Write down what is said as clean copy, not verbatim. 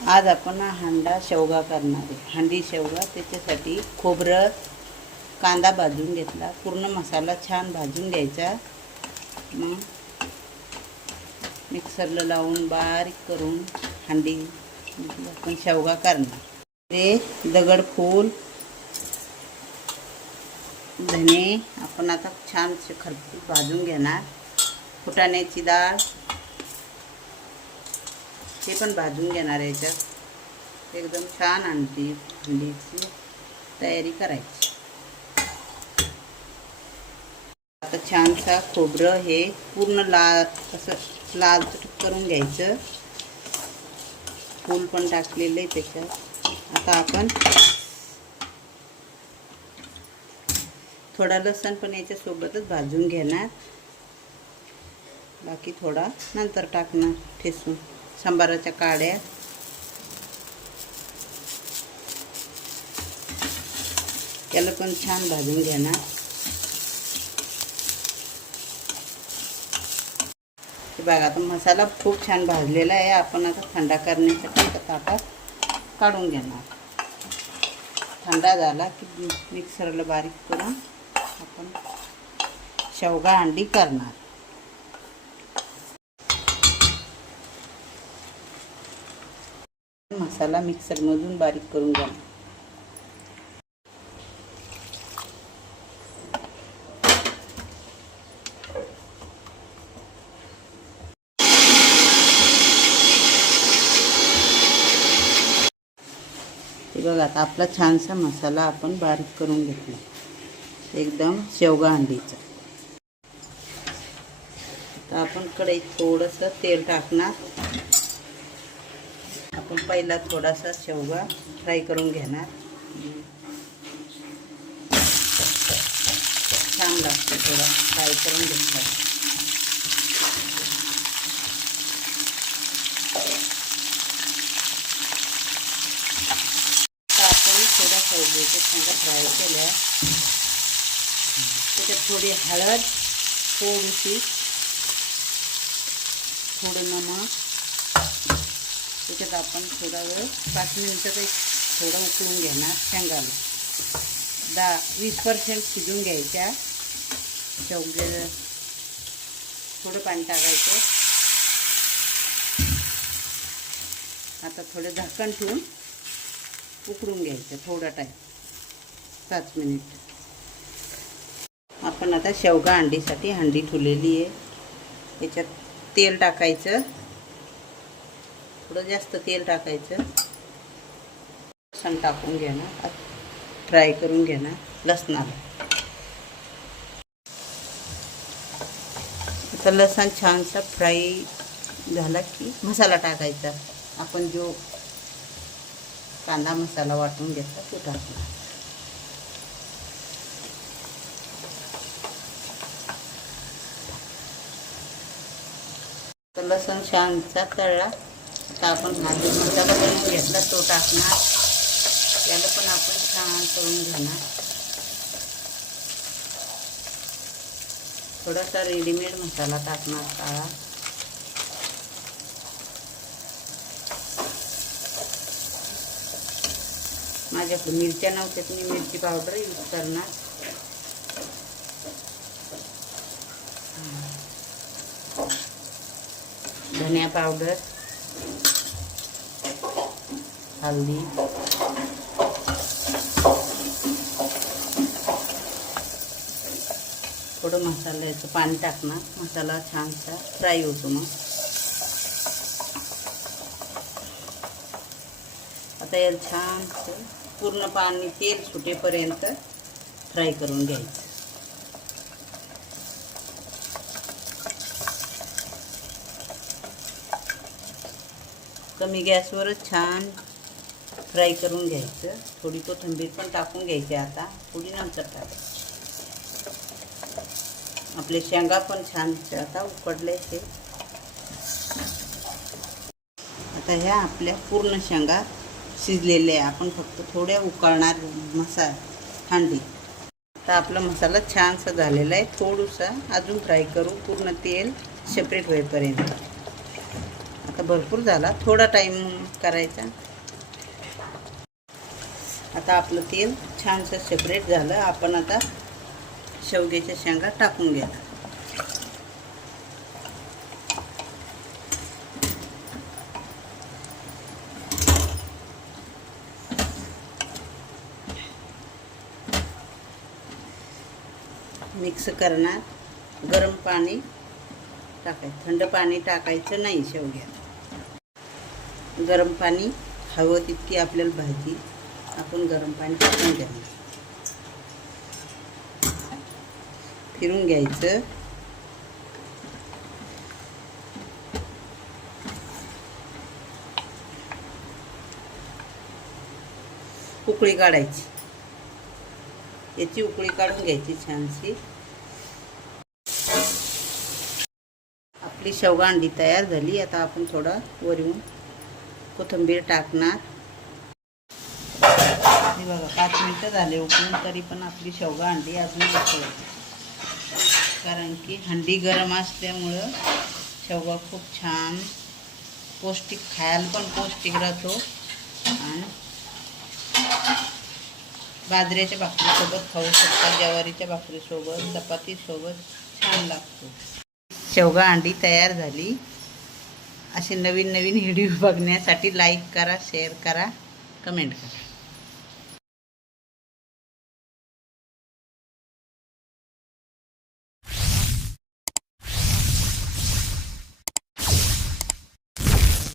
आज आपण हांडा शेवगा करणार आहे. हांडी शेवगा, त्याच्यासाठी खोबरं, कांदा भाजून घेतला, पूर्ण मसाला छान भाजून घ्यायचा. मग मिक्सरला लावून बारीक करून हांडी आपण शेवगा करणार. ते दगडफूल, धने आपण आता छान खरपूस भाजून घेणार. फुटाण्याची डाळ ते पण भाजून घेणार. याच्यात एकदम छान हंडीची तयारी करायची. आता छानसा खोबरं हे पूर्ण लाल असं लाल करून घ्यायचं. फूल पण टाकलेलं आहे त्याच्यात. आता आपण थोडा लसण पण याच्यासोबतच भाजून घेणार. बाकी थोडा नंतर टाकणार ठेचून. सांबाराच्या काड्या त्याला पण छान भाजून घेणार. हे बघा, आता मसाला खूप छान भाजलेला आहे. आपण आता थंडा करण्यासाठी ताटात काढून घेणार. थंडा झाला की मिक्सरला बारीक करून आपण शेवगा हांडी करणार. मसाला मिक्सरमधून बारीक करून घ्या. हे बघा, आता आपला छानसा मसाला आपण बारीक करून घेतला, एकदम शेवगा हांडीचा. आता आपण कढईत थोडंसं तेल टाकणार. आपण पहिला थोडासा शेवगा फ्राय करून घेणार. छान लागतं थोडा फ्राय करून घेतला. आता आपण थोडा शेवग्याच्या शेंगा फ्राय केल्या. त्याच्यात थोडी हळद, थोडीशी थोडं नमक. त्याच्यात आपण थोडा वेळ 5 मिनिटं थोडं उकळून घेणार. शेंगाला 10-20% शिजून घ्यायच्या. शेवगे थोडं पाणी टाकायचं. आता थोडं झाकण ठेवून उकळून घ्यायचं थोडा टाईम, 5 मिनिट. आपण आता शेवगा हांडीसाठी हांडी ठेवलेली आहे. त्याच्यात तेल टाकायचं. थोडं जास्त तेल टाकायचं. लसण टाकून घेणार. फ्राय करून घेणार लसणाला. आता लसण छानसा फ्राय झाला की मसाला टाकायचा. आपण जो कांदा मसाला वाटून घेतला तो टाकणार. तर लसण छानसा तळला. आता आपण हा जो मसाला बनवून घेतला तो टाकणार. याला पण आपण छान तळून घेणार. थोडासा रेडीमेड मसाला टाकणार काळा. माझ्याकडे मिरच्या नव्हत्यात, मी मिरची पावडर यूज करणार. धनिया पावडर, हल्दी, थोडं मसाल्याचं पाणी टाकणार. मसाला छानसा फ्राय होतो. मग आता याला छानसं पूर्ण पाणी तेल सुटेपर्यंत फ्राय करून घ्यायचं. कमी गॅसवरच छान फ्राय करून घ्यायचं. थोडी कोथिंबीर पण टाकून घ्यायची. आता थोडी नंतर टाकायची. आपले शेंगा पण छान आता उकडले ते. आता ह्या आपल्या पूर्ण शेंगा शिजलेल्या आहे. आपण फक्त थोड्या उकळणार हांडी. आता आपला मसाला छानसा झालेला आहे. थोडंसं अजून फ्राय करू, पूर्ण तेल सेपरेट होईपर्यंत. आता भरपूर झाला, थोडा टाईम करायचा. आता आपलं तेल छानसं सेपरेट झालं. आपण आता शेवग्याच्या शेंगा टाकून घ्या. मिक्स करणार. गरम पाणी टाकायचं, थंड पाणी टाकायचं नाही शेवग्यात. गरम पाणी हवं तितकी आपल्याला भाजी, आपण गरम पाणी टाकून घ्यायचं. फिरून घ्यायचं. उकळी काढायची. याची उकळी काढून घ्यायची छानशी. आपली शेवगा अंडी तयार झाली. आता आपण थोडं वरून कोथिंबीर टाकणार. हे बघा 5 मिनटं झाले उकळून, तरी पण आपली शेवगा अंडी अजून उकळते. कारण की हंडी गरम असल्यामुळं शेवगा खूप छान पौष्टिक, खायला पण पौष्टिक राहतो आणि बाजरीच्या भाकरीसोबत खाऊ शकता, ज्वारीच्या भाकरीसोबत, चपातीसोबत छान लागतो. शेवगा अंडी तयार झाली. असे नवीन नवीन व्हिडिओ बघण्यासाठी लाईक करा, शेअर करा, कमेंट करा.